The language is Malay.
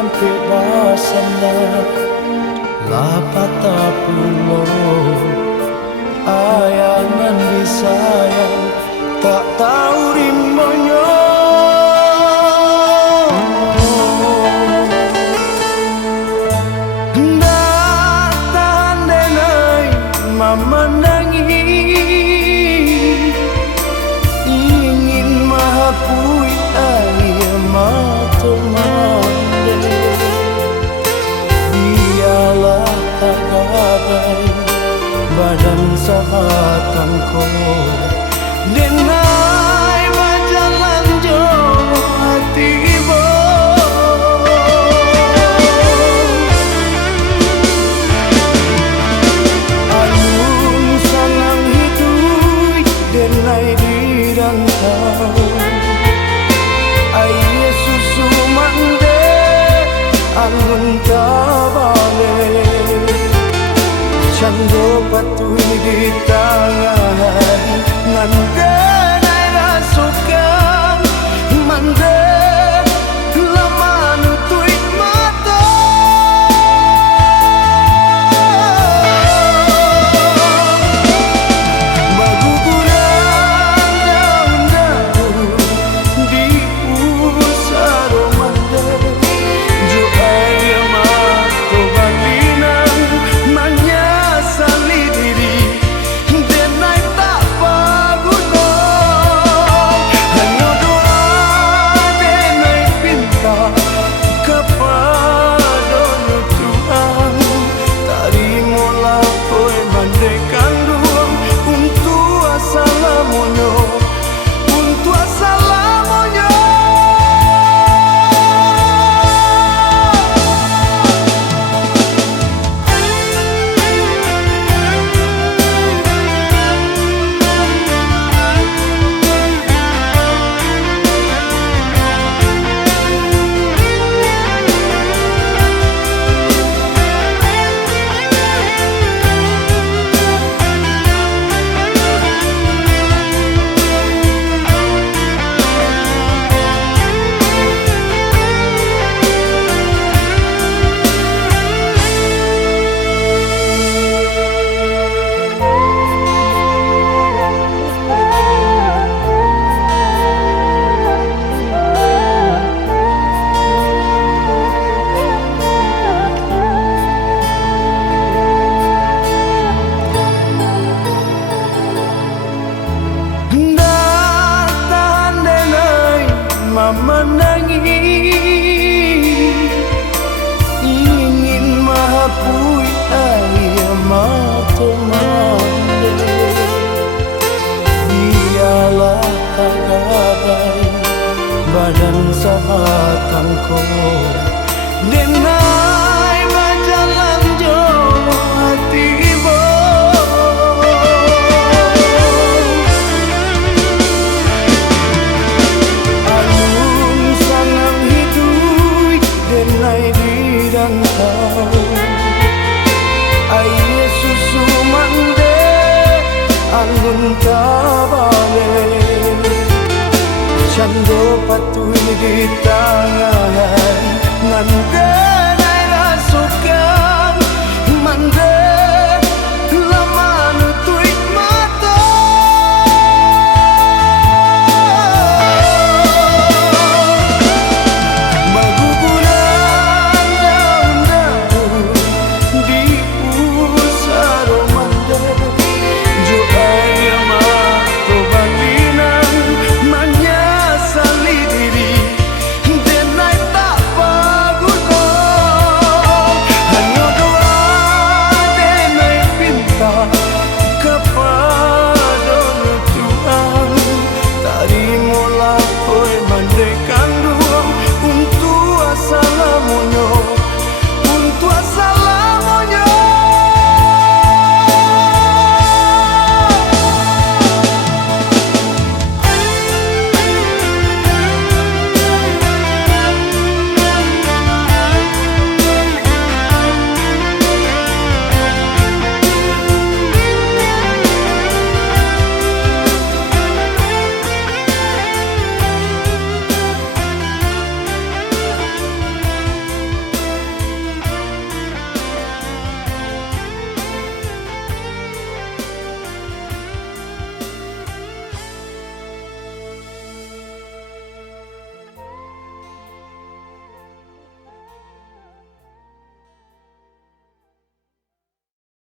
nyampe dasana lapata pulo ayangan disayang tak tahu rimonyo ndak tahan denai mama nangis ingin mahapui air mata mande biarlah tak gabai badan sahabatku denai berjalan jauh hati ibu alun sanang hidup denai dirantau ayah susu mande alun tabale cando patuhi di tangan nande nai rasukan mande lama nutui mata baguguran daun-daun di pusara mande jo air mata balinan manya sali diri denai tak paguna hanya doa denai pinta kepada Tuhan tarimolah koi mandekan duang untuk assalamualaikum untuk assalamualaikum mama nangis ingin mahapui air mata mande biarlah tak gabai badan sahabatku denai berjalan jauh hati ibu denai dirantau ayah susu mande alun tabale cando patuhi di tangan nande nai rasukan mande